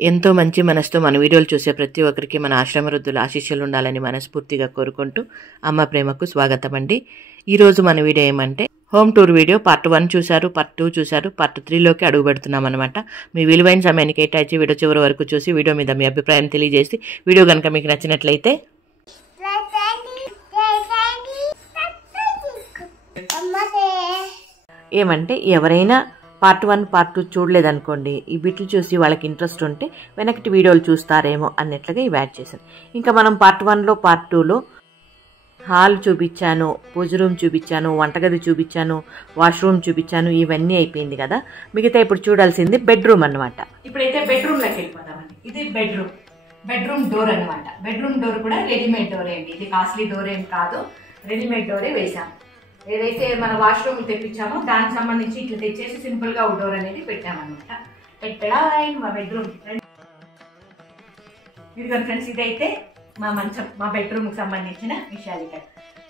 ఎంతో మంచి మనసుతో మన వీడియోలు చూసే ప్రతి ఒక్కరికి మన ఆశ్రమ వృద్ధుల ఆశీస్సులు ఉండాలని మనస్ఫూర్తిగా కోరుకుంటూ అమ్మ ప్రేమకు స్వాగతం అండి. ఈరోజు మన వీడియో ఏమంటే హోమ్ టూర్ వీడియో పార్ట్ 1 చూశారు, పార్ట్ 2 చూశారు, పార్ట్ 3లోకి అడుగు పెడుతున్నాం అనమాట. మీ విలువైన సమయాన్ని కేటాయించి వీడియో చివరి వరకు చూసి వీడియో మీద మీ అభిప్రాయం తెలియజేసి వీడియో కనుక మీకు నచ్చినట్లయితే ఏమంటే ఎవరైనా పార్ట్ 1 పార్ట్ 2 చూడలేదనుకోండి, ఈ బిట్లు చూసి వాళ్ళకి ఇంట్రెస్ట్ ఉంటే వెనకటి వీడియోలు చూస్తారేమో అన్నట్లుగా ఇవి యాడ్ చేశాను. ఇంకా మనం పార్ట్ 1లో పార్ట్ 2లో హాల్ చూపించాను, పూజ రూమ్ చూపించాను, వంటగది చూపించాను, వాష్రూమ్ చూపించాను, ఇవన్నీ అయిపోయింది కదా. మిగతా ఇప్పుడు చూడాల్సింది బెడ్రూమ్ అన్నమాట. ఇప్పుడైతే బెడ్రూమ్లోకి వెళ్ళిపోతామండి. ఇది బెడ్రూమ్ డోర్ అనమాట. బెడ్రూమ్ డోర్ కూడా రెడీమేడ్ డోరే అండి, ఇది కాస్ట్లీ డోర్ ఏం కాదు, రెడీమేడ్ డోరే వేసాము. ఏదైతే మన వాష్రూమ్ తెప్పించామో దానికి సంబంధించి ఇట్లా తెచ్చేసి సింపుల్ గా డోర్ అనేది పెట్టామన్నమాట. పెట్టడా మా బెడ్రూమ్ ఇది కదా ఫ్రెండ్స్. ఇదైతే మా మంచం, మా బెడ్రూమ్ కి సంబంధించిన విషయాలు.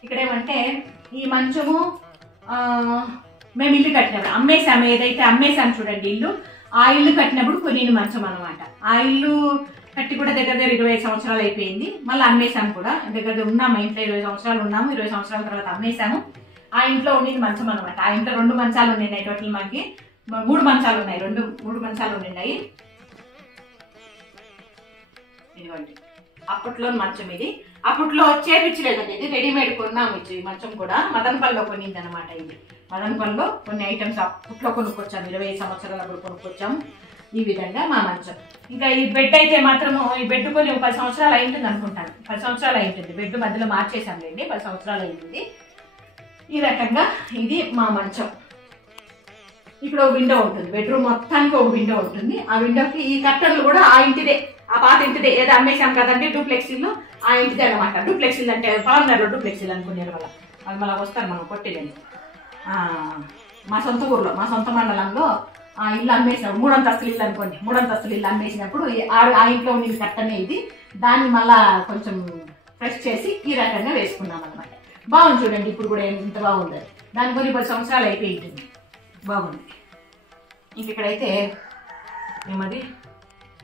ఇక్కడ ఏమంటే ఈ మంచము మేము ఇల్లు కట్టినప్పుడు అమ్మేసాము, ఏదైతే అమ్మేసాము చూడండి ఇల్లు, ఆ ఇల్లు కట్టినప్పుడు కొన్ని మంచం అనమాట. ఆ ఇల్లు కట్టి కూడా దగ్గర 20 సంవత్సరాలు అయిపోయింది. మళ్ళీ అమ్మేసాము కూడా, దగ్గర ఉన్నాము ఇంట్లో 20 సంవత్సరాలు ఉన్నాము. 20 సంవత్సరాల తర్వాత అమ్మేసాము. ఆ ఇంట్లో ఉండేది మంచం అనమాట. ఆ ఇంట్లో 2 మంచాలు ఉన్నాయి, టోటల్ మనకి 3 మంచాలు ఉన్నాయి, 3 మంచాలు ఉన్నాయి. ఇదిగోండి అప్పట్లో మంచం ఇది. అప్పట్లో చేపించలేదండి, ఇది రెడీమేడ్ కొన్నాము. ఇది మంచం కూడా మదనపల్లిలో కొనింది అనమాట. ఇది మదనపల్లిలో కొన్ని ఐటమ్స్ అప్పట్లో కొనుక్కొచ్చాము, 20 సంవత్సరాలు అప్పుడు కొనుక్కొచ్చాము. ఈ విధంగా మా మంచం. ఇంకా ఈ బెడ్ అయితే మాత్రము ఈ బెడ్ కొని 10 సంవత్సరాలు అయింటుంది అనుకుంటాను. 10 సంవత్సరాలు అయింటుంది. బెడ్ మధ్యలో మార్చేసాం లేండి, 10 సంవత్సరాలు అయింది. ఈ రకంగా ఇది మా మంచం. ఇక్కడ ఒక విండో ఉంటుంది, బెడ్రూమ్ మొత్తానికి ఒక విండో ఉంటుంది. ఆ విండోకి ఈ కర్టన్లు కూడా ఆ ఇంటిదే, ఆ పాత ఇంటిదే. ఏదో అమ్మేశాం కదండి డూప్లెక్స్ ఇల్లు, ఆ ఇంటిదే అనమాట. డూప్లెక్స్ ఇల్లు అంటే పొలంలో డూప్లెక్స్ ఇల్లు అనుకునేది వాళ్ళు మళ్ళీ వస్తారు మనం కొట్టేదండి. మా సొంత ఊర్లో, మా సొంత మండలంలో ఆ ఇల్లు అమ్మేసినప్పుడు 3 అంతస్తులు ఇల్లు అనుకోండి, 3 అంతస్తులు ఇల్లు అమ్మేసినప్పుడు ఆ ఇంట్లో ఉండే కర్టనే ఇది. దాన్ని మళ్ళా కొంచెం ఫ్రెష్ చేసి ఈ రకంగా వేసుకున్నాం అనమాట. బాగుంది చూడండి, ఇప్పుడు కూడా ఎంత బాగుంది. దాని కొన్ని 10 సంవత్సరాలు అయిపోయి ఉంటుంది, బాగుంది. ఇంక ఇక్కడైతే ఏమది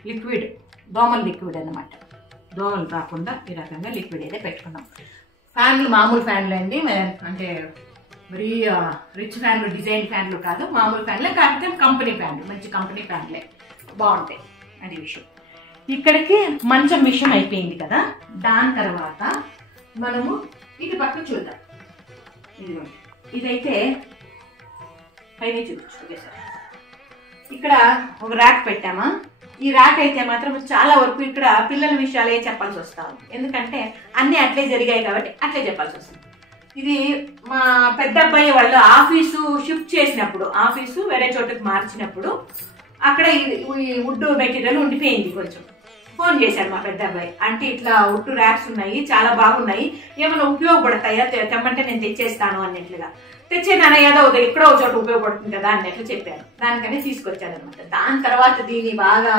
లిక్విడ్, దోమల లిక్విడ్ అన్నమాట. దోమలు రాకుండా ఈ రకంగా లిక్విడ్ అయితే పెట్టుకున్నాం. ఫ్యాన్లు మామూలు ఫ్యాన్లు అండి, అంటే మరీ రిచ్ ఫ్యాన్లు, డిజైన్ ఫ్యాన్లు కాదు, మామూలు ఫ్యాన్లే. కాకపోతే కంపెనీ ఫ్యాన్లు, మంచి కంపెనీ ఫ్యాన్లే, బాగుంటాయి అది విషయం. ఇక్కడికి మంచం విషయం అయిపోయింది కదా. దాని తర్వాత మనము ఇటు పక్కన చూద్దాం. ఇదిగోండి, ఇదైతే పైన చూపించు. ఇక్కడ ఒక ర్యాక్ పెట్టామా. ఈ ర్యాక్ అయితే మాత్రం చాలా వరకు ఇక్కడ పిల్లల విషయాలే చెప్పాల్సి వస్తాము, ఎందుకంటే అన్ని అట్లే జరిగాయి కాబట్టి అట్లే చెప్పాల్సి వస్తుంది. ఇది మా పెద్ద అబ్బాయి వాళ్ళు ఆఫీసు షిఫ్ట్ చేసినప్పుడు, ఆఫీసు వేరే చోటుకు మార్చినప్పుడు అక్కడ ఈ వుడ్ మెటీరియల్ ఉండిపోయింది. కొంచెం ఫోన్ చేశాడు మా పెద్ద అబ్బాయి, అంటే ఇట్లా వుడ్ ర్యాక్స్ ఉన్నాయి, చాలా బాగున్నాయి, ఏమైనా ఉపయోగపడతాయా తెమ్మంటే నేను తెచ్చేస్తాను అన్నట్లుగా. తెచ్చేదాన ఏదో ఎక్కడో ఒక చోట ఉపయోగపడుతుంది కదా అన్నట్లు చెప్పాను. దానికనే తీసుకొచ్చాను అనమాట. దాని తర్వాత దీన్ని బాగా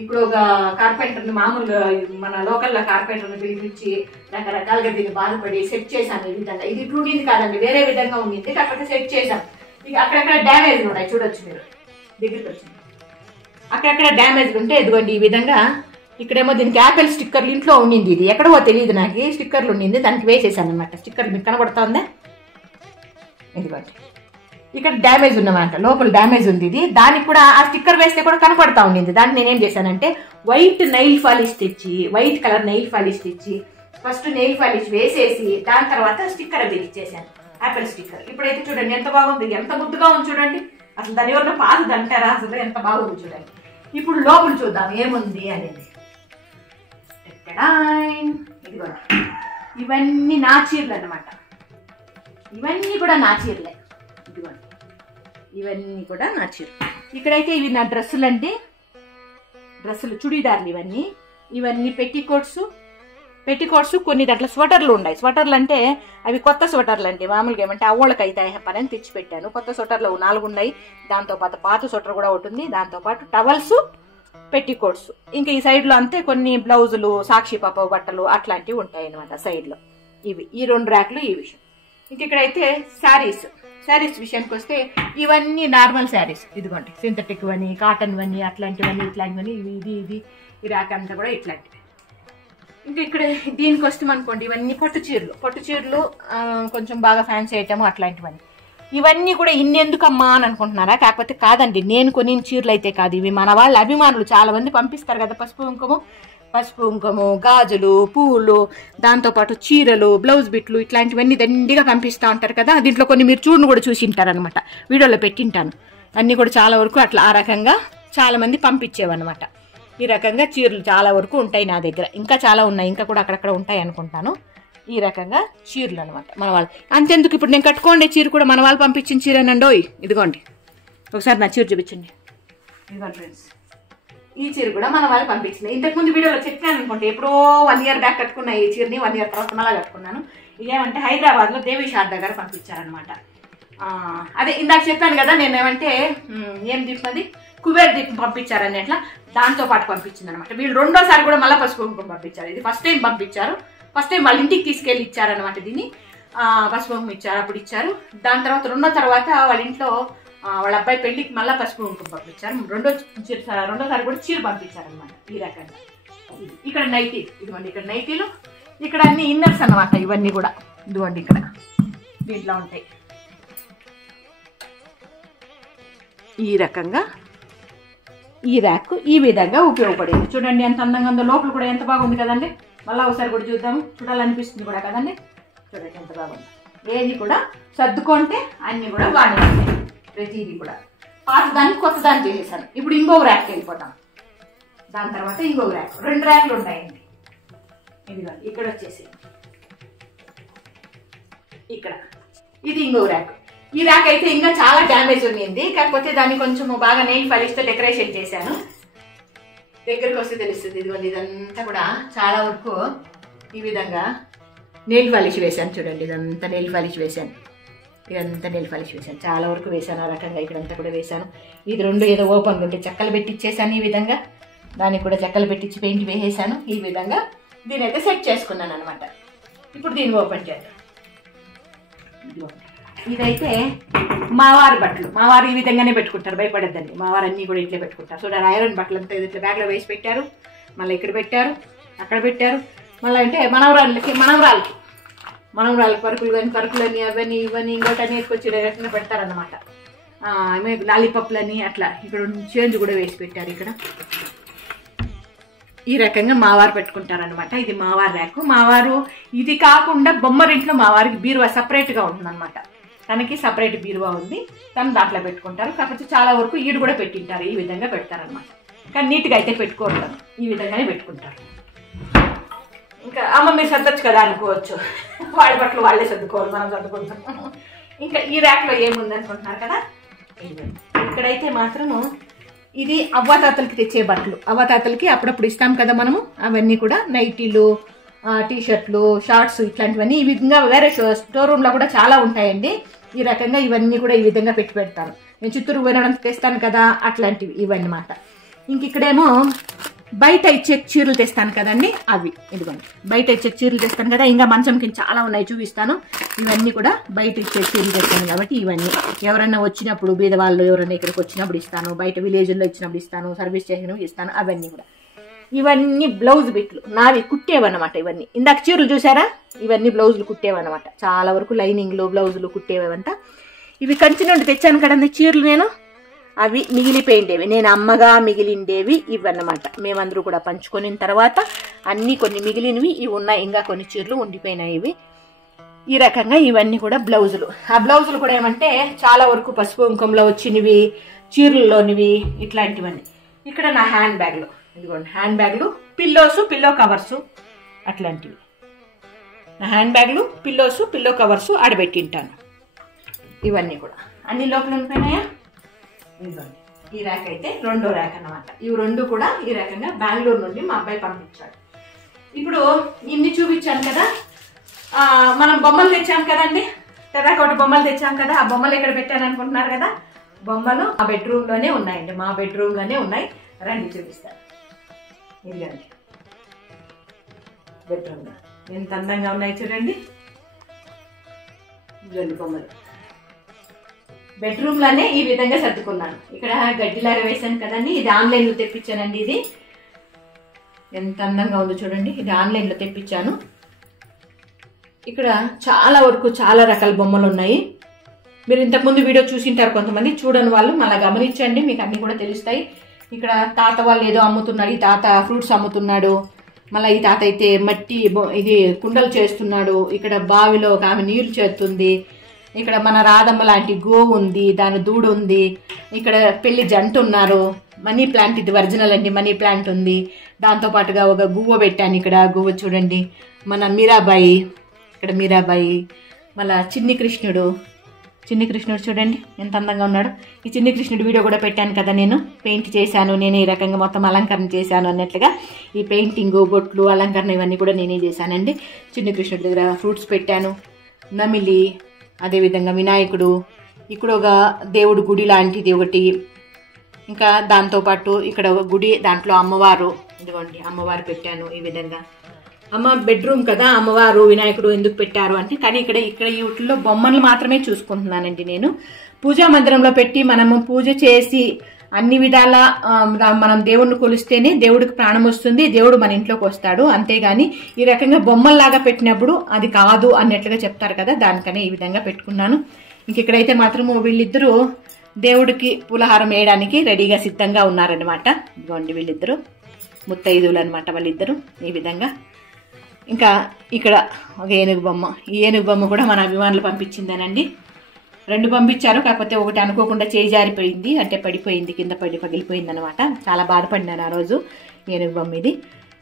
ఇప్పుడు ఒక కార్పెంటర్ని, మామూలు మన లోకల్లో కార్పెంటర్ని పిలిపించి రకరకాలుగా దీన్ని బాధపడి సెట్ చేశాను. ఈ విధంగా ఇది ఇట్లు ఉండింది కాదండి, వేరే విధంగా ఉండింది, కాకపోతే సెట్ చేశాం. ఇక అక్కడక్కడ డ్యామేజ్ ఉన్నాయి, చూడొచ్చు మీరు దగ్గరికి వచ్చింది. అక్కడక్కడ డ్యామేజ్ ఉంటే ఇదిగోండి ఈ విధంగా. ఇక్కడేమో దీనికి యాపిల్ స్టిక్కర్లు ఇంట్లో ఉండింది, ఇది ఎక్కడో తెలియదు నాకు, స్టిక్కర్లు ఉండింది, దానికి వేసేసాను అనమాట. స్టిక్కర్లు మీకు కనబడుతుందా? ఇదిగోండి ఇక్కడ డ్యామేజ్ ఉన్నమాట, లోపల డ్యామేజ్ ఉంది. ఇది దానికి కూడా ఆ స్టిక్కర్ వేస్తే కూడా కనపడతా ఉండింది. దాన్ని నేనేం చేశానంటే వైట్ నెయిల్ పాలిష్ తెచ్చి, వైట్ కలర్ నెయిల్ పాలిష్ తెచ్చి ఫస్ట్ నెయిల్ పాలిష్ వేసేసి దాని తర్వాత స్టిక్కర్ బిగించేసాను, యాపిల్ స్టిక్కర్. ఇప్పుడైతే చూడండి ఎంత బాగుంది, ఎంత ముద్దుగా ఉంది చూడండి. అసలు దాని ఎవరిలో పాతది అంటారా, అసలు ఎంత బాగుంది చూడండి. ఇప్పుడు లోపల చూద్దాం ఏముంది అనేది. ఇదిగోండి ఇవన్నీ నా చీరలు అనమాట, ఇవన్నీ కూడా నా చీరలే. ఇదిగోండి ఇవన్నీ కూడా నా చీరలు. ఇక్కడైతే ఇవి నా డ్రెస్సులు అండి, డ్రెస్సులు చుడీదార్లు ఇవన్నీ పెట్టికోట్స్ కొన్ని దాంట్లో స్వెటర్లు ఉన్నాయి. స్వెటర్లు అంటే అవి కొత్త స్వెటర్లు అండి, మామూలుగా ఏమంటే అవ్వళ్ళకి అయితే పని తెచ్చి పెట్టాను. కొత్త స్వెటర్లు 4 ఉన్నాయి, దాంతోపాటు పాత స్వెటర్ కూడా ఉంటుంది, దాంతోపాటు టవల్స్, పెట్టికోట్స్. ఇంకా ఈ సైడ్ లో అంతే కొన్ని బ్లౌజులు, సాక్షి పాప బట్టలు అట్లాంటివి ఉంటాయి అనమాట సైడ్ లో. ఇవి ఈ 2 ర్యాక్లు ఈ విషయం. ఇంక ఇక్కడైతే శారీస్, శారీస్ విషయానికి వస్తే ఇవన్నీ నార్మల్ శారీస్. ఇదిగోండి సింథటిక్ అని, కాటన్ అని, అట్లాంటివన్నీ ఇట్లాంటివన్నీ ఇది ఈ ర్యాక్ అంతా కూడా ఇట్లాంటివి. ఇంకా ఇక్కడ దీనికి వస్తాం అనుకోండి, ఇవన్నీ పట్టు చీరలు కొంచెం బాగా ఫ్యాన్సీ ఐటమ్ అట్లాంటివన్నీ. ఇవన్నీ కూడా ఇన్నెందుకమ్మా అని అనుకుంటున్నారా? కాకపోతే కాదండి, నేను కొనిన చీరలు అయితే కాదు, ఇవి మన వాళ్ళ అభిమానులు చాలా మంది పంపిస్తారు కదా పసుపు కుంకుమ, గాజులు, పూలు, దాంతోపాటు చీరలు, బ్లౌజ్ బిట్లు ఇట్లాంటివన్నీ దండిగా పంపిస్తూ ఉంటారు కదా. దీంట్లో కొన్ని మీరు కూడా చూసి ఉంటారనమాట, వీడియోలో పెట్టింటాను. అన్నీ కూడా చాలా వరకు అట్లా ఆ రకంగా చాలా మంది పంపించేవన్నమాట. ఈ రకంగా చీరలు చాలా వరకు ఉంటాయి నా దగ్గర, ఇంకా చాలా ఉన్నాయి, ఇంకా కూడా అక్కడక్కడ ఉంటాయి అనుకుంటాను. ఈ రకంగా చీరలు అనమాట మన వాళ్ళు. అంతెందుకు, ఇప్పుడు నేను కట్టుకోండి చీర కూడా మన వాళ్ళు పంపించిన చీరనండోయ్. ఇదిగోండి ఒకసారి నా చీర చూపించండి. ఇదిగోండి ఫ్రెండ్స్, ఈ చీర కూడా మన వాళ్ళు పంపించింది. ఇంతకుముందు వీడియోలో చెప్పాను అనుకుంటే, ఎప్పుడో 1 year బ్యాక్ కట్టుకున్నా ఈ చీరని, 1 year తర్వాత మళ్ళీ కట్టుకున్నాను. ఇదేమంటే హైదరాబాద్లో దేవి శారద గారు పంపించారనమాట. అదే ఇందాక చెప్పాను కదా నేను, ఏమంటే ఏం దీపం, కుబేర్ దీపం పంపించారని అట్లా దాంతో పాటు పంపించింది అనమాట. వీళ్ళు రెండోసారి కూడా మళ్ళీ పసుపు కుంకుమ పంపించారు. ఇది ఫస్ట్ టైం పంపించారు, ఫస్ట్ టైం వాళ్ళ ఇంటికి తీసుకెళ్ళి ఇచ్చారనమాట. దీన్ని పసుపు కుంకుమ ఇచ్చారు, అప్పుడు ఇచ్చారు. దాని తర్వాత వాళ్ళ ఇంట్లో వాళ్ళ అబ్బాయి పెళ్లికి మళ్ళీ పసుపు కుంకుమ పంపించారు. రెండోసారి కూడా చీర పంపించారనమాట. ఈ రకంగా ఇక్కడ నైటీ, ఇదిగోండి ఇక్కడ నైటీలు, ఇక్కడ అన్ని ఇన్నర్స్ అనమాట. ఇవన్నీ కూడా ఇదిగోండి ఇక్కడ దీంట్లో ఉంటాయి. ఈ రకంగా ఈ ర్యాక్ ఈ విధంగా ఉపయోగపడేది. చూడండి ఎంత అందంగా ఉందో, లోపల కూడా ఎంత బాగుంది కదండి. మళ్ళీ ఒకసారి కూడా చూద్దాము, చూడాలనిపిస్తుంది కూడా కదండి. చూడండి ఎంత బాగుంది. ఏది కూడా సర్దుకుంటే అన్ని కూడా బాగానే ఉంటాయి. ప్రతిదీ కూడా పాత దాన్ని కొత్త దాన్ని చేసేసాను. ఇప్పుడు ఇంకొక ర్యాక్ వెళ్ళిపోతాం. దాని తర్వాత ఇంకొక ర్యాక్, 2 ర్యాక్లు ఉంటాయండి. ఇదిగో ఇక్కడ వచ్చేసి ఇక్కడ ఇది ఇంకొక ర్యాక్. ఈ ర్యాక్ అయితే ఇంకా చాలా డ్యామేజ్ ఉంది, కాకపోతే దాన్ని కొంచెం బాగా నెయిల్ పాలిష్తో డెకరేషన్ చేశాను. దగ్గరకు వస్తే తెలుస్తుంది. ఇదిగోండి ఇదంతా కూడా చాలా వరకు ఈ విధంగా నెయిల్ పాలిష్ వేశాను. చూడండి ఇదంతా నెయిల్ పాలిష్ వేశాను, ఇదంతా నెయిల్ పాలిష్ వేశాను, చాలా వరకు వేశాను. ఆ రకంగా ఇక్కడంతా కూడా వేశాను. ఇది 2 ఏదో ఓపెన్ ఉంటే చెక్కలు పెట్టించేసాను. ఈ విధంగా దానికి కూడా చెక్కలు పెట్టించి పెయింట్ వేసేసాను. ఈ విధంగా దీని అయితే సెట్ చేసుకున్నాను అనమాట. ఇప్పుడు దీన్ని ఓపెన్ చేద్దాం. ఇదైతే మావారి బట్టలు, మావారు ఈ విధంగానే పెట్టుకుంటారు, భయపడద్దండి. మావారు అన్నీ కూడా ఇట్లా పెట్టుకుంటారు. చూడండి ఐరన్ బట్టలు అంతా ఇట్లా బ్యాగ్లో వేసి పెట్టారు, మళ్ళీ ఇక్కడ పెట్టారు, అక్కడ పెట్టారు. మళ్ళీ అంటే మనవరాలకి పరుకులని అవన్నీ ఇవన్నీ ఇంకోటని ఎత్తుకొచ్చి రకంగా పెడతారనమాట. లాలీపప్లని అట్లా ఇక్కడ చేంజ్ కూడా వేసి పెట్టారు. ఇక్కడ ఈ రకంగా మావారు పెట్టుకుంటారనమాట. ఇది మావారు ర్యాకు. మావారు ఇది కాకుండా బొమ్మరింట్లో మావారికి బీరువా సపరేట్గా ఉంటుందన్నమాట. తనకి సపరేట్ బీరువా ఉంది, తను దాంట్లో పెట్టుకుంటారు. కాకపోతే చాలా వరకు ఈడు కూడా పెట్టింటారు. ఈ విధంగా పెడతారనమాట. కానీ నీట్గా అయితే పెట్టుకోవడం ఈ విధంగానే పెట్టుకుంటారు. ఇంకా అమ్మ మీరు సర్దొచ్చు కదా అనుకోవచ్చు, వాళ్ళ బట్టలు వాళ్ళే సర్దుకోవాలి, మనం సర్దుకుంటాం. ఇంకా ఈ ర్యాక్లో ఏముంది అనుకుంటున్నారు కదా. ఇక్కడైతే మాత్రము ఇది అవ్వాతాతలకి తెచ్చే బట్టలు, అవ్వాతాతలకి అప్పుడప్పుడు ఇస్తాం కదా మనము. అవన్నీ కూడా నైటీలు, టీషర్ట్లు, షార్ట్స్ ఇట్లాంటివన్నీ ఈ విధంగా వేరే స్టోర్ రూమ్లో కూడా చాలా ఉంటాయండి. ఈ రకంగా ఇవన్నీ కూడా ఈ విధంగా పెట్టి పెడతాను. నేను చిత్తూరు వినడం తెస్తాను కదా, అట్లాంటివి ఇవన్నమాట. ఇంక ఇక్కడేమో బయట ఇచ్చే చీరలు తెస్తాను కదండి, అవి ఇదిగోండి బయట ఇచ్చే చీరలు తెస్తాను కదా. ఇంకా మంచం కింద చాలా ఉన్నాయి, చూపిస్తాను. ఇవన్నీ కూడా బయట ఇచ్చే చీరలు తెస్తాను కాబట్టి ఇవన్నీ ఎవరైనా వచ్చినప్పుడు, బీదవాళ్ళు ఎవరైనా ఇక్కడికి వచ్చినప్పుడు ఇస్తాను, బయట విలేజ్లో ఇచ్చినప్పుడు ఇస్తాను, సర్వీస్ చేసినప్పుడు ఇస్తాను. అవన్నీ కూడా ఇవన్నీ బ్లౌజ్ బిట్లు నావి కుట్టేవన్నమాట. ఇవన్నీ ఇందాక చీరలు చూసారా, ఇవన్నీ బ్లౌజులు కుట్టేవన్నమాట. చాలా వరకు లైనింగ్లు బ్లౌజులు కుట్టేవంట. ఇవి కంచి నుండి తెచ్చాను కదండి చీరలు నేను, అవి మిగిలిపోయిండేవి, నేను అమ్మగా మిగిలిండేవి ఇవన్నమాట. మేమందరూ కూడా పంచుకొని తర్వాత అన్నీ కొన్ని మిగిలినవి ఇవి ఉన్నాయి, ఇంకా కొన్ని చీరలు ఉండిపోయినాయి ఇవి. ఈ రకంగా ఇవన్నీ కూడా బ్లౌజులు. ఆ బ్లౌజులు కూడా ఏమంటే చాలా వరకు పసుపు కుంకుమలో వచ్చినవి, చీరల్లోనివి ఇట్లాంటివన్నీ. ఇక్కడ నా హ్యాండ్ బ్యాగ్లు, ఇదిగోండి హ్యాండ్ బ్యాగ్లు, పిల్లోస్, పిల్లో కవర్సు అట్లాంటివి. నా హ్యాండ్ బ్యాగ్లు, పిల్లోస్, పిల్లో కవర్సు ఆడబెట్టింటాను. ఇవన్నీ కూడా అన్ని లోపల ఉండిపోయినాయా. ఇదిగోండి ఈ ర్యాక్ అయితే 2వ ర్యాక్ అన్నమాట. ఇవి 2 కూడా ఈ రకంగా బెంగళూరు నుండి మా అబ్బాయి పంపించాడు. ఇప్పుడు ఇన్ని చూపించాను కదా. మనం బొమ్మలు తెచ్చాం కదండి, టెర్రకోట బొమ్మలు తెచ్చాం కదా. ఆ బొమ్మలు ఎక్కడ పెట్టాను అనుకుంటున్నారు కదా. బొమ్మలు మా బెడ్రూమ్లోనే ఉన్నాయండి, మా బెడ్రూమ్లోనే ఉన్నాయి. రండి చూపిస్తాను. ఇదిగండి బెడ్రూమ్లో ఎంత అందంగా ఉన్నాయి చూడండి. ఇవన్నీ బొమ్మలు బెడ్రూమ్ లోనే ఈ విధంగా సర్దుకున్నాను. ఇక్కడ గడ్డిలాగా వేసాను కదండి, ఇది ఆన్లైన్ లో తెప్పించానండి. ఇది ఎంత అందంగా ఉందో చూడండి, ఇది ఆన్లైన్ లో తెప్పించాను. ఇక్కడ చాలా వరకు చాలా రకాల బొమ్మలు ఉన్నాయి. మీరు ఇంతకుముందు వీడియో చూసింటారు కొంతమంది, చూడని వాళ్ళు మళ్ళీ గమనించండి, మీకు అన్ని కూడా తెలుస్తాయి. ఇక్కడ తాత వాళ్ళు ఏదో అమ్ముతున్నాడు, ఈ తాత ఫ్రూట్స్ అమ్ముతున్నాడు. మళ్ళీ ఈ తాత అయితే మట్టి ఇది కుండలు చేస్తున్నాడు. ఇక్కడ బావిలో ఒక ఆమె నీళ్లు చేస్తుంది. ఇక్కడ మన రాధమ్మ లాంటి గోవు ఉంది, దాని దూడు ఉంది. ఇక్కడ పెళ్లి జంట ఉన్నారు. మనీ ప్లాంట్, ఇది ఒరిజినల్ అండి, మనీ ప్లాంట్ ఉంది. దాంతో పాటుగా ఒక గువ్వ పెట్టాను. ఇక్కడ గువ్వ చూడండి, మన మీరాబాయి, ఇక్కడ మీరాబాయి. మళ్ళా చిన్ని కృష్ణుడు చూడండి ఎంత అందంగా ఉన్నాడు. ఈ చిన్ని కృష్ణుడు వీడియో కూడా పెట్టాను కదా, నేను పెయింట్ చేశాను, నేను ఈ రకంగా మొత్తం అలంకరణ చేశాను అన్నట్లుగా. ఈ పెయింటింగ్, బొట్లు, అలంకరణ ఇవన్నీ కూడా నేనే చేశానండి. చిన్ని కృష్ణుడి దగ్గర ఫ్రూట్స్ పెట్టాను, నమిలి, అదేవిధంగా వినాయకుడు, ఇక్కడ ఒక దేవుడు గుడి లాంటిది ఒకటి. ఇంకా దాంతోపాటు ఇక్కడ ఒక గుడి, దాంట్లో అమ్మవారు, ఇదిగోండి అమ్మవారు పెట్టాను ఈ విధంగా. అమ్మ బెడ్రూమ్ కదా, అమ్మవారు వినాయకుడు ఎందుకు పెట్టారు అంటే, కానీ ఇక్కడ ఈ వీటిలో బొమ్మలు మాత్రమే చూసుకుంటున్నానండి నేను. పూజా మందిరంలో పెట్టి మనము పూజ చేసి అన్ని విధాల మనం దేవుణ్ణి కొలిస్తేనే దేవుడికి ప్రాణం వస్తుంది, దేవుడు మన ఇంట్లోకి వస్తాడు. అంతేగాని ఈ రకంగా బొమ్మల్లాగా పెట్టినప్పుడు అది కాదు అన్నట్లుగా చెప్తారు కదా, దానికనే ఈ విధంగా పెట్టుకున్నాను. ఇంక ఇక్కడైతే మాత్రము వీళ్ళిద్దరూ దేవుడికి పులహారం వేయడానికి రెడీగా సిద్ధంగా ఉన్నారనమాట. ఇదిగోండి వీళ్ళిద్దరూ ముత్తైదువులు అనమాట వాళ్ళిద్దరూ ఈ విధంగా. ఇంకా ఇక్కడ ఒక ఏనుగు బొమ్మ, ఈ ఏనుగు బొమ్మ కూడా మన అభిమానులు పంపించిందేనండి. 2 పంపించారు, కాకపోతే ఒకటి అనుకోకుండా చేయి జారిపోయింది, అంటే పడిపోయింది, కింద పగిలిపోయింది అనమాట. చాలా బాధపడినాను ఆ రోజు. ఏనుగు బొమ్మ ఇది.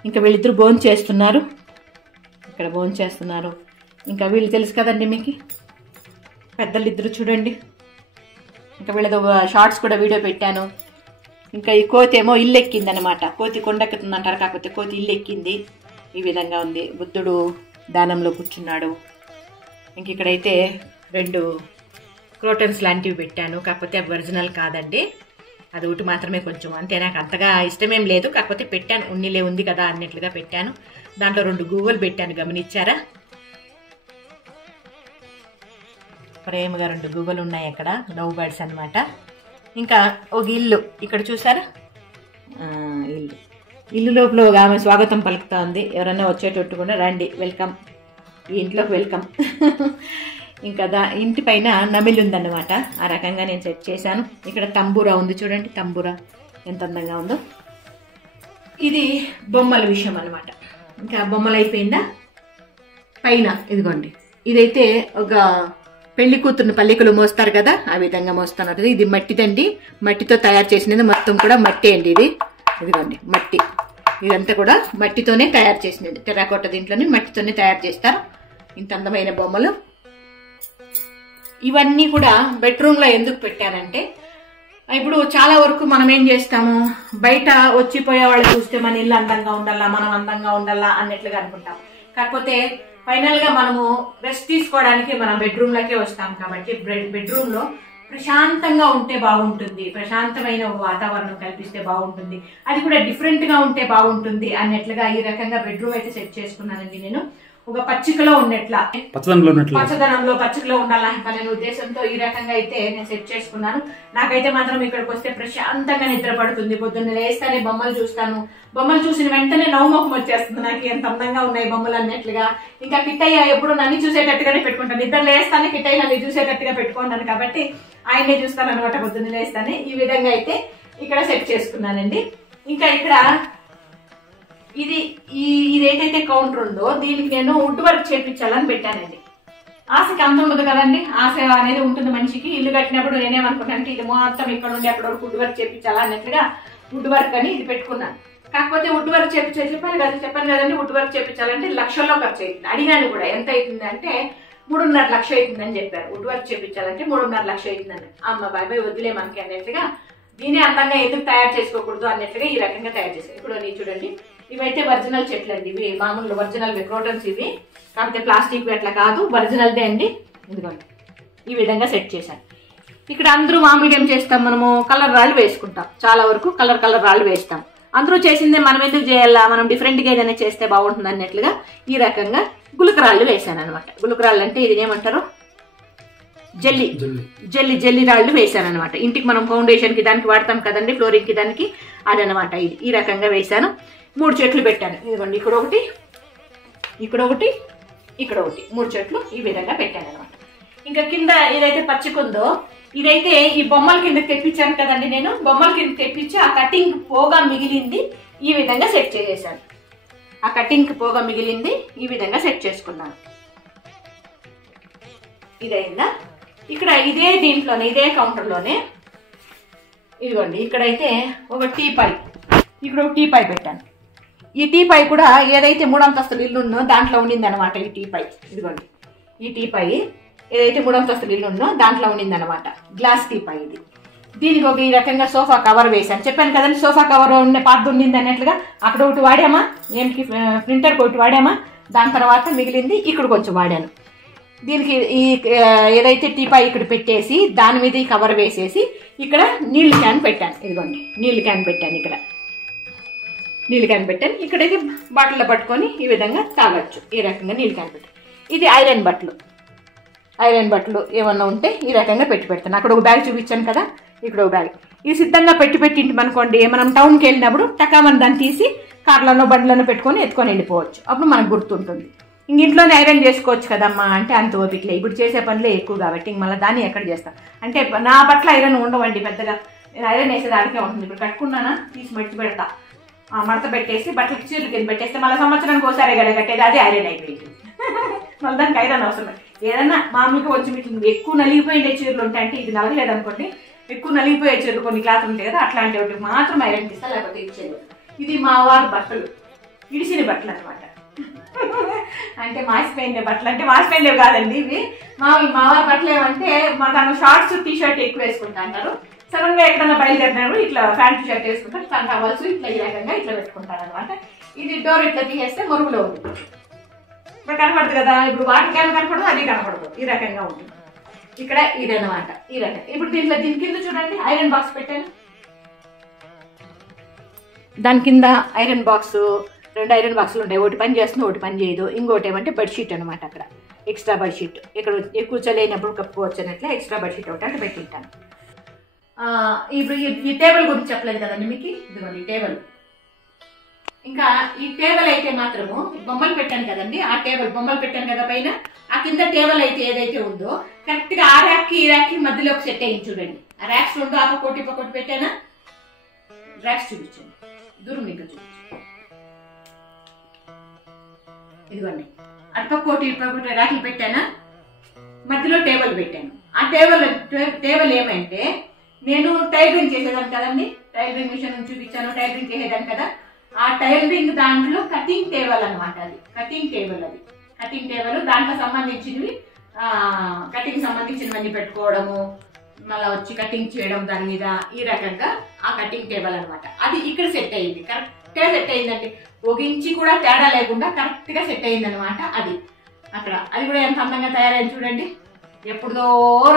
ఇంకా వీళ్ళిద్దరు భోజనం చేస్తున్నారు, ఇక్కడ భోజనం చేస్తున్నారు. ఇంకా వీళ్ళు తెలుసు కదండి మీకు, పెద్దలు ఇద్దరు చూడండి. ఇంకా వీళ్ళది ఒక షార్ట్స్ కూడా వీడియో పెట్టాను. ఇంకా ఈ కోతి ఏమో ఇల్లు ఎక్కింది అనమాట. కోతి కొండెక్కుతుంది అంటారు, కాకపోతే కోతి ఇల్లు ఎక్కింది. ఈ విధంగా ఉంది. బుద్ధుడు దానంలో కూర్చున్నాడు. ఇంక ఇక్కడైతే 2 క్రోటన్స్ లాంటివి పెట్టాను, కాకపోతే అవి ఒరిజినల్ కాదండి, అది ఒకటి మాత్రమే కొంచెం. అంతే, నాకు అంతగా ఇష్టమేం లేదు, కాకపోతే పెట్టాను, ఉన్నిలే ఉంది కదా అన్నట్లుగా పెట్టాను. దాంట్లో 2 గువ్వలు పెట్టాను, గమనించారా? ప్రేమగా 2 గువ్వలు ఉన్నాయి అక్కడ, లవ్ బర్డ్స్ అనమాట. ఇంకా ఒక ఇల్లు ఇక్కడ చూసారా, ఇల్లు లోపల ఒక ఆమె స్వాగతం పలుకుతా ఉంది. ఎవరైనా వచ్చేటట్టు కూడా రండి, వెల్కమ్, ఈ ఇంట్లోకి వెల్కమ్. ఇంకా ఇంటి పైన నమిలి ఉందన్నమాట, ఆ రకంగా నేను సెట్ చేశాను. ఇక్కడ తంబూరా ఉంది చూడండి, తంబూరా ఎంత అందంగా ఉందో. ఇది బొమ్మల విషయం అనమాట. ఇంకా బొమ్మలు అయిపోయిందా, పైన ఇదిగోండి, ఇదైతే ఒక పెళ్లి కూతురుని పల్లికలు మోస్తారు కదా, ఆ విధంగా మోస్తున్నారు. ఇది మట్టిదండి, మట్టితో తయారు చేసినది, మొత్తం కూడా మట్టి అండి ఇది. ఇదిగోండి మట్టి, ఇదంతా కూడా మట్టితోనే తయారు చేసినది, టెర్రకోట దీంట్లోనే మట్టితోనే తయారు చేస్తారు. ఇంత అందమైన బొమ్మలు. ఇవన్నీ కూడా బెడ్రూమ్ లో ఎందుకు పెట్టానంటే, ఇప్పుడు చాలా వరకు మనం ఏం చేస్తాము, బయట వచ్చిపోయే వాళ్ళు చూస్తే మన ఇల్లు అందంగా ఉండాలా, మనం అందంగా ఉండాలా అన్నట్లుగా అనుకుంటాం. కాకపోతే ఫైనల్ గా మనము రెస్ట్ తీసుకోవడానికి మనం బెడ్రూమ్ లకే వస్తాం. కాబట్టి బెడ్రూమ్ లో ప్రశాంతంగా ఉంటే బాగుంటుంది, ప్రశాంతమైన వాతావరణం కల్పిస్తే బాగుంటుంది, అది కూడా డిఫరెంట్ గా ఉంటే బాగుంటుంది అన్నట్లుగా ఈ రకంగా బెడ్రూమ్ అయితే సెట్ చేసుకున్నానండి నేను. ఒక పచ్చికలో ఉన్నట్ల, పచ్చికలో ఉండాలనే ఉద్దేశంతో ఈ రకంగా అయితే నేను సెట్ చేసుకున్నాను. నాకైతే మాత్రం ఇక్కడికి వస్తే ప్రశాంతంగా నిద్ర పడుతుంది. పొద్దున్న లేస్తానే బొమ్మలు చూస్తాను, బొమ్మలు చూసిన వెంటనే నవ్వుముఖం వచ్చేస్తుంది నాకు, ఎంత అందంగా ఉన్నాయి బొమ్మలు అన్నట్లుగా. ఇంకా కిట్టయ్య ఎప్పుడు నన్ను చూసేటట్టుగానే పెట్టుకుంటాను, నిద్ర లేస్తానే కిట్టయ్య నన్ను చూసేటట్టుగా పెట్టుకుంటాను, కాబట్టి ఆయనే చూస్తాను అనమాట పొద్దున్న లేస్తానే. ఈ విధంగా అయితే ఇక్కడ సెట్ చేసుకున్నానండి. ఇంకా ఇక్కడ ఇదేదైతే కౌంటర్ ఉందో దీనికి నేను వుడ్ వర్క్ చేపించాలని పెట్టానండి. ఆశకి అంత ఉండదు కదండి, ఆశ అనేది ఉంటుంది మనిషికి. ఇల్లు కట్టినప్పుడు నేనేమనుకున్నానంటే ఇది మొత్తం ఇక్కడ నుండి అక్కడ వరకు వుడ్ వర్క్ చేపించాలా అన్నట్లుగా వుడ్ వర్క్ అని ఇది పెట్టుకున్నాను. కాకపోతే వుడ్ వర్క్ చెప్పాను కదండి, వుడ్ వర్క్ చేపించాలంటే లక్షల్లో ఖర్చు అవుతుంది. అడిగాను కూడా ఎంత అవుతుంది అంటే 3.5 లక్షలు అవుతుందని చెప్పారు. వుడ్ వర్క్ చేపించాలంటే 3.5 లక్షలు అవుతుందని. అమ్మ బాబాయ్ వదిలే మనకి అన్నట్లుగా, దీనే అందంగా ఎందుకు తయారు చేసుకోకూడదు అన్నట్లుగా ఈ రకంగా తయారు చేశారు. ఇప్పుడు నేను చూడండి, ఇవైతే ఒరిజినల్ చెట్లు అండి, ఇవి మామూలు ఒరిజినల్ క్రోటన్స్ ఇవి, కాకపోతే ప్లాస్టిక్ అట్లా కాదు, ఒరిజినల్దే అండి. ఇదిగోండి ఈ విధంగా సెట్ చేశాను. ఇక్కడ అందరూ మామూలుగా ఏం చేస్తాం, మనము కలర్ రాళ్ళు వేసుకుంటాం, చాలా వరకు కలర్ రాళ్ళు వేస్తాం. అందరూ చేసిందే మనం ఎందుకు చేయాలా, మనం డిఫరెంట్ గా ఏదైనా చేస్తే బాగుంటుంది అన్నట్లుగా ఈ రకంగా గులకరాళ్ళు వేసాను అనమాట. గులకరాళ్ళు అంటే ఇది ఏమంటారు, జెల్లీ జెల్లీ జెల్లీ రాళ్ళు వేసాను అనమాట. ఇంటికి మనం ఫౌండేషన్ కి దానికి వాడతాం కదండి, ఫ్లోరింగ్ కి దానికి, అదనమాట. ఇది ఈ రకంగా వేసాను. 3 చెట్లు పెట్టాను. ఇదిగోండి, ఇక్కడ ఒకటి, ఇక్కడ ఒకటి, ఇక్కడ ఒకటి, 3 చెట్లు ఈ విధంగా పెట్టాను అనమాట. ఇంకా కింద ఏదైతే పచ్చికుందో ఇదైతే ఈ బొమ్మల కింద తెప్పించాను కదండి, నేను బొమ్మల కింద తెప్పించి ఆ కటింగ్ పోగా మిగిలింది ఈ విధంగా సెట్ చేసేసాను. ఆ కటింగ్ పోగా మిగిలింది ఈ విధంగా సెట్ చేసుకున్నాను. ఇదైందా? ఇక్కడ ఇదే దీంట్లోనే, ఇదే కౌంటర్లోనే ఇదిగోండి, ఇక్కడైతే ఒక టీపై, ఇక్కడ ఒక టీపై పెట్టాను. ఈ టీపై కూడా ఏదైతే 3 అంతస్తుల ఇల్లు ఉందో దాంట్లో ఉండింది అనమాట. ఈ టీపై, ఇదిగోండి, ఈ టీపై ఏదైతే 3 అంతస్తుల ఇల్లు ఉందో దాంట్లో ఉండింది అనమాట. గ్లాస్ టీపై ఇది. దీనికి ఒక ఈ రకంగా సోఫా కవర్ వేసాను. చెప్పాను కదండి, సోఫా కవర్ ఉండే పాత ఉండింది అన్నట్లుగా. అక్కడ ఒకటి వాడామా, ఏంటికి ప్రింటర్కి ఒకటి వాడామా, దాని తర్వాత మిగిలింది ఇక్కడ కొంచెం వాడాను. దీనికి ఈ ఏదైతే టీపై ఇక్కడ పెట్టేసి దాని మీద ఈ కవర్ వేసేసి ఇక్కడ నీళ్లు క్యాన్ పెట్టాను. ఇదిగోండి, నీళ్లు క్యాన్ పెట్టాను. ఇక్కడ నీళ్లు క్యాన్ పెట్టాను. ఇక్కడైతే బాటిల్లో పట్టుకొని ఈ విధంగా తాగొచ్చు. ఈ రకంగా నీళ్లు క్యాన్ పెట్టాను. ఇది ఐరన్ బట్టలు, ఐరన్ బట్టలు ఏమన్నా ఉంటే ఈ రకంగా పెట్టి పెడతాను. అక్కడ ఒక బ్యాగ్ చూపించాను కదా, ఇక్కడ ఒక బ్యాగ్. ఇది సిద్ధంగా పెట్టి అనుకోండి, మనం టౌన్కి వెళ్ళినప్పుడు టకామని దాన్ని తీసి కార్లలో బండ్లను పెట్టుకొని ఎత్తుకొని వెళ్ళిపోవచ్చు. అప్పుడు మనకు గుర్తుంటుంది. ఇంక ఇంట్లోనే ఐరన్ చేసుకోవచ్చు కదమ్మా అంటే అంత ఓపికలే. ఇప్పుడు చేసే పనులే ఎక్కువ కాబట్టి ఇంక మళ్ళీ దాన్ని ఎక్కడ చేస్తాను అంటే, నా బట్టలు ఐరన్ ఉండవండి పెద్దగా. నేను ఐరన్ వేసేది ఆడికే ఉంటుంది. ఇప్పుడు కట్టుకున్నానా తీసి మడిచి పెడతా, మడత పెట్టేసి బట్టలకి చీరలు కింద పెట్టేస్తే మళ్ళీ సంవత్సరానికి ఒకసారి కదా కట్టేది, అది ఐరన్ అయిపోయింది. మళ్ళీ దానికి ఐరన్ అవసరం. ఏదన్నా మామూలుగా వచ్చి మీకు ఎక్కువ నలిగిపోయిండే చీరలు ఉంటాయి అంటే, ఇది నలగలేదు అనుకోండి, ఎక్కువ నలిగిపోయే చీరలు కొన్ని క్లాత్ ఉంటాయి కదా, అట్లాంటి ఒకటి మాత్రం ఐరన్ తీస్తా, లేకపోతే ఇచ్చేది. ఇది మా వారి బట్టలు, ఇడిసిన బట్టలు అనమాట. అంటే మాసిపోయిండే బట్టలు అంటే మాసిపోయిండేవి కాదండి ఇవి. మా వారి బట్టలు ఏమంటే, మా తను షార్ట్స్ టీ షర్ట్ ఎక్కువ వేసుకుంటా అంటారు. సడన్ గా ఎక్కడన్నా బయలుదేరినప్పుడు ఇట్లా ప్యాంట్ షర్ట్ వేసుకుంటారు, తను టవల్స్ ఇట్లా ఈ రకంగా ఇట్లా పెట్టుకుంటారు అనమాట. ఇది డోర్ ఇట్లా తీసేస్తే మురుగులో ఉంది. ఇప్పుడు కనపడదు కదా, ఇప్పుడు వాటర్ క్యాన్ కనపడదు, అది కనపడదు, ఈ రకంగా ఉంటుంది. ఇక్కడ ఇదనమాట, ఈ రకంగా. ఇప్పుడు దీని కింద చూడండి ఐరన్ బాక్స్ పెట్టాను. దాని కింద ఐరన్ బాక్స్, 2 ఐరన్ బాక్సులు ఉంటాయి. ఒకటి పని చేస్తుంది, ఒకటి పని చేయదు. ఇంకోటి ఏమంటే బెడ్షీట్ అనమాట. అక్కడ ఎక్స్ట్రా బెడ్షీట్, ఇక్కడ ఎక్కువ చల్లైనప్పుడు కప్పుకోవచ్చు అన్నట్లే ఎక్స్ట్రా బెడ్షీట్ ఒకటి అంటే పెట్టింటాను. ఇప్పుడు ఈ టేబుల్ గురించి చెప్పలేదు కదండి మీకు. ఇదిగోండి ఈ టేబుల్. ఇంకా ఈ టేబుల్ అయితే మాత్రము బొమ్మలు పెట్టాను కదండి, ఆ టేబుల్ బొమ్మలు పెట్టాను కదా పైన. ఆ కింద టేబుల్ అయితే ఏదైతే ఉందో కరెక్ట్ గా ఆ ర్యాక్కి ఈ ర్యాక్కి మధ్యలో ఒక సెట్ అయ్యింది చూడండి. ఆ ర్యాక్స్ ఉందో ఆ పక్కోటి పెట్టానా, ర్యాక్స్ చూపించండి, దూరం ఇంకా చూపించండి. ఇదిగోండి అటుపక్కోటి ఇటుపక్కోటి ర్యాక్లు పెట్టానా, మధ్యలో టేబుల్ పెట్టాను. ఆ టేబుల్ ఏమంటే, నేను టైలరింగ్ చేసేదాన్ని కదండి, టైలరింగ్ మిషన్ చూపించాను, టైలరింగ్ చేసేదాన్ని కదా. ఆ టైలరింగ్ దాంట్లో కటింగ్ టేబుల్ అనమాట. అది కటింగ్ టేబుల్, అది కటింగ్ టేబుల్. దాంట్లో సంబంధించినవి కటింగ్ సంబంధించినవన్నీ పెట్టుకోవడము, మళ్ళీ వచ్చి కటింగ్ చేయడం దాని మీద, ఈ రకంగా ఆ కటింగ్ టేబుల్ అనమాట. అది ఇక్కడ సెట్ అయ్యింది, కరెక్ట్ గా సెట్ అయిందండి. ఒక ఇంచి కూడా తేడా లేకుండా కరెక్ట్ గా సెట్ అయింది అనమాట. అది అక్కడ అది కూడా ఎంత అందంగా తయారైంది చూడండి. ఎప్పుడుదో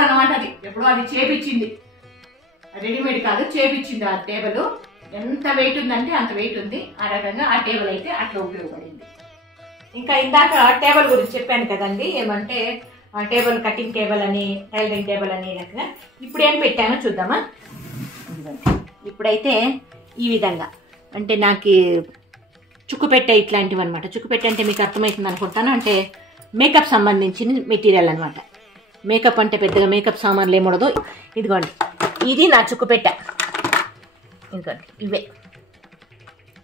అనమాట, అది ఎప్పుడో అది చేపించింది, రెడీమేడ్ కాదు, చేపించింది. ఆ టేబుల్ ఎంత వెయిట్ ఉందంటే అంత వెయిట్ ఉంది. ఆ రకంగా ఆ టేబుల్ అయితే అట్లా ఉపయోగపడింది. ఇంకా ఇందాక టేబుల్ గురించి చెప్పాను కదండి, ఏమంటే టేబుల్ కటింగ్ టేబుల్ అని, టైలరింగ్ టేబుల్ అని రకంగా. ఇప్పుడు ఏం పెట్టానో చూద్దామా. ఇప్పుడైతే ఈ విధంగా అంటే నాకు చుక్కు పెట్టే ఇట్లాంటివి అనమాట. చుక్కు పెట్టే అంటే మీకు అర్థమవుతుంది అనుకుంటాను, అంటే మేకప్ సంబంధించిన మెటీరియల్ అనమాట. మేకప్ అంటే పెద్దగా మేకప్ సామాన్లు ఏముండదు. ఇదిగోండి, ఇది నా చుక్కు పెట్ట. ఇదిగోండి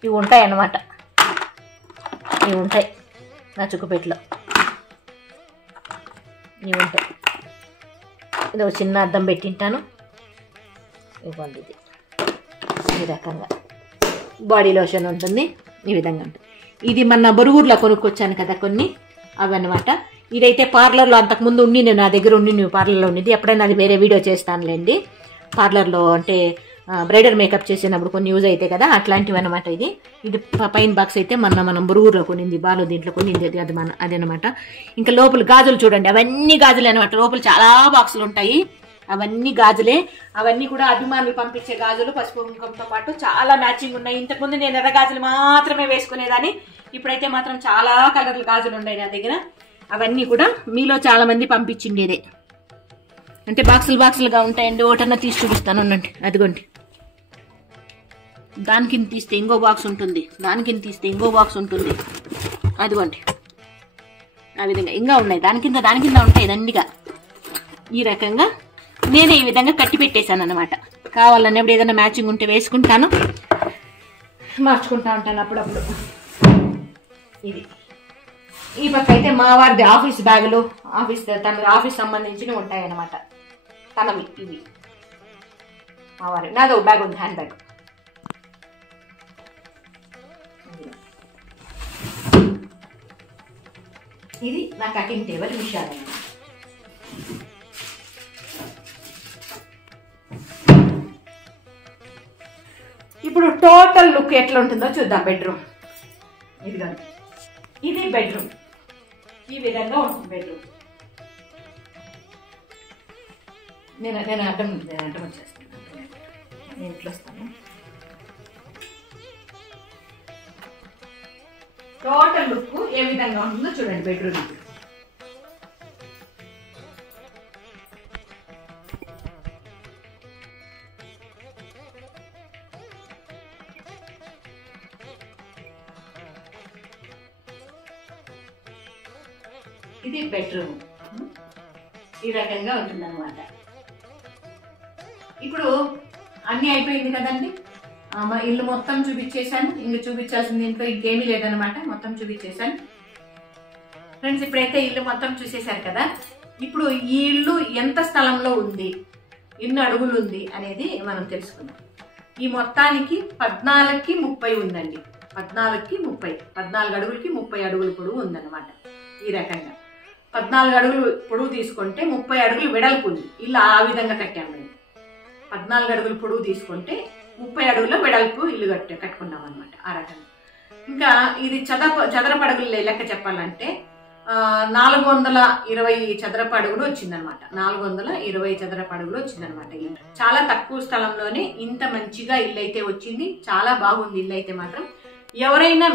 ఇవి ఉంటాయి అన్నమాట, ఇవి ఉంటాయి నా చుక్కుపెట్టలో, ఇవి ఉంటాయి. ఇది ఒక చిన్న అద్దం పెట్టింటాను. ఇవ్వండి, ఇది ఈ రకంగా బాడీ లోషన్ ఉంటుంది, ఈ విధంగా ఉంటుంది. ఇది మన బొరుగుర్లో కొనుక్కొచ్చాను కదా కొన్ని, అవన్నమాట. ఇదైతే పార్లర్లో అంతకుముందు ఉండి, నేను నా దగ్గర ఉండి పార్లర్లో ఉండేది. ఎప్పుడైనా అది వేరే వీడియో చేస్తానులేండి. పార్లర్లో అంటే బ్రైడల్ మేకప్ చేసినప్పుడు కొన్ని యూజ్ అయితే కదా, అట్లాంటివి అనమాట. ఇది పైన బాక్స్ అయితే మనం బురుగురులో కొనింది, బాలో దీంట్లో కొనింది, అది అదనమాట. ఇంకా లోపల గాజులు చూడండి, అవన్నీ గాజులే అనమాట. లోపల చాలా బాక్సులు ఉంటాయి, అవన్నీ గాజులే. అవన్నీ కూడా అభిమానులు పంపించే గాజులు, పసుపు కుంకుమతో పాటు చాలా మ్యాచింగ్ ఉన్నాయి. ఇంతకుముందు నేను ఎర్ర గాజులు మాత్రమే వేసుకునేదాన్ని, ఇప్పుడైతే మాత్రం చాలా కలర్ల గాజులు ఉన్నాయి నా దగ్గర. అవన్నీ కూడా మీలో చాలా మంది పంపించిండేదే. అంటే బాక్సులుగా ఉంటాయండి. ఒకటన్నా తీసి చూపిస్తాను అనండి. అదిగోండి, దానికి తీస్తే ఇంకో బాక్స్ ఉంటుంది, దానికి తీస్తే ఇంకో బాక్స్ ఉంటుంది. అదిగోండి, ఆ విధంగా ఇంకా ఉన్నాయి. దాని కింద ఉంటాయి దండిగా. ఈ రకంగా నేనే ఈ విధంగా కట్టి పెట్టేశాను అనమాట. కావాలన్నప్పుడు ఏదైనా మ్యాచింగ్ ఉంటే వేసుకుంటాను, మార్చుకుంటా ఉంటాను అప్పుడప్పుడు. ఇది ఈ పక్క అయితే మా వారిది ఆఫీస్ బ్యాగులు, తన ఆఫీస్ సంబంధించినవి ఉంటాయి అన్నమాట. తనవి ఇవి మా వారి. నాదో బ్యాగ్ ఉంది, హ్యాండ్ బ్యాగ్. ఇది నా కటింగ్ టేబుల్ విషయాలు. ఇప్పుడు టోటల్ లుక్ ఎట్లా ఉంటుందో చూద్దాం. బెడ్రూమ్ ఇదిగోండి, ఇది బెడ్రూమ్. ఈ విధంగా ఉంటుంది బెడ్రూమ్. నేను అడ్డం వచ్చేస్తాను, నేను ఇంట్లో వస్తాను. టోటల్ లుక్ ఏ విధంగా ఉంటుందో చూడండి బెడ్రూమ్. ఇది బెడ్రూమ్. ఈ రకంగా ఉంటుందన్నమాట. ఇప్పుడు అన్నీ అయిపోయింది కదండి. ఇల్లు మొత్తం చూపించేశాను. ఇంక చూపించాల్సింది ఇంట్లో ఇంకేమీ లేదనమాట. మొత్తం చూపించేశాను ఫ్రెండ్స్. ఇప్పుడైతే ఇల్లు మొత్తం చూసేశారు కదా. ఇప్పుడు ఈ ఇల్లు ఎంత స్థలంలో ఉంది, ఎన్ని అడుగులు ఉంది అనేది మనం తెలుసుకుందాం. ఈ మొత్తానికి 14కి 30 ఉందండి. 14కి 30, 14 అడుగులకి 30 అడుగులు పొడవు ఉందన్నమాట. ఈ రకంగా 14 అడుగులు పొడవు తీసుకుంటే 30 అడుగులు వెడల్పు ఉంది. ఇల్లు ఆ విధంగా కట్టాము మేము. 14 అడుగులు పొడవు తీసుకుంటే 30 అడుగుల వెడల్పు ఇల్లు కట్టుకున్నాం అనమాట. ఆ రకంగా. ఇంకా ఇది చదరపు అడుగులు లెక్క చెప్పాలంటే 420 చదరపు అడుగులు వచ్చిందనమాట. 420 చదరపు అడుగులు వచ్చిందనమాట. చాలా తక్కువ స్థలంలోనే ఇంత మంచిగా ఇల్లు అయితే వచ్చింది. చాలా బాగుంది ఇల్లు అయితే మాత్రం. ఎవరైనా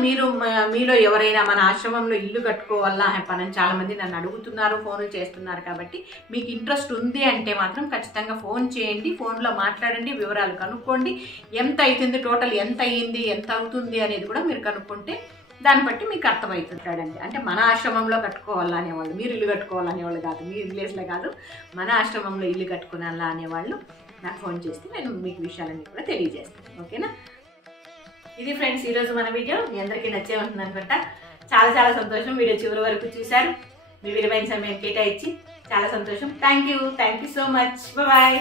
మీలో ఎవరైనా మన ఆశ్రమంలో ఇల్లు కట్టుకోవాలా పని చాలా మంది నన్ను అడుగుతున్నారు, ఫోన్లు చేస్తున్నారు. కాబట్టి మీకు ఇంట్రెస్ట్ ఉంది అంటే మాత్రం ఖచ్చితంగా ఫోన్ చేయండి. ఫోన్లో మాట్లాడండి, వివరాలు కనుక్కోండి. ఎంత అవుతుంది, టోటల్ ఎంత అయ్యింది, ఎంత అవుతుంది అనేది కూడా మీరు కనుక్కుంటే దాన్ని బట్టి మీకు అర్థమవుతుంటాడండి. అంటే మన ఆశ్రమంలో కట్టుకోవాలా అనేవాళ్ళు, మీరు ఇల్లు కట్టుకోవాలనేవాళ్ళు కాదు, మీ విలేజ్లో కాదు, మన ఆశ్రమంలో ఇల్లు కట్టుకోవాలా అనేవాళ్ళు నాకు ఫోన్ చేస్తే నేను మీకు విషయాలన్నీ కూడా తెలియజేస్తాను. ఓకేనా? ఇది ఫ్రెండ్స్ ఈరోజు మన వీడియో. మీ అందరికీ నచ్చే ఉంటుంది అనుకుంటా. చాలా సంతోషం వీడియో చివరి వరకు చూశారు. మీ విలువైన సమయం కేటాయించి చాలా సంతోషం. Thank you so much. Bye.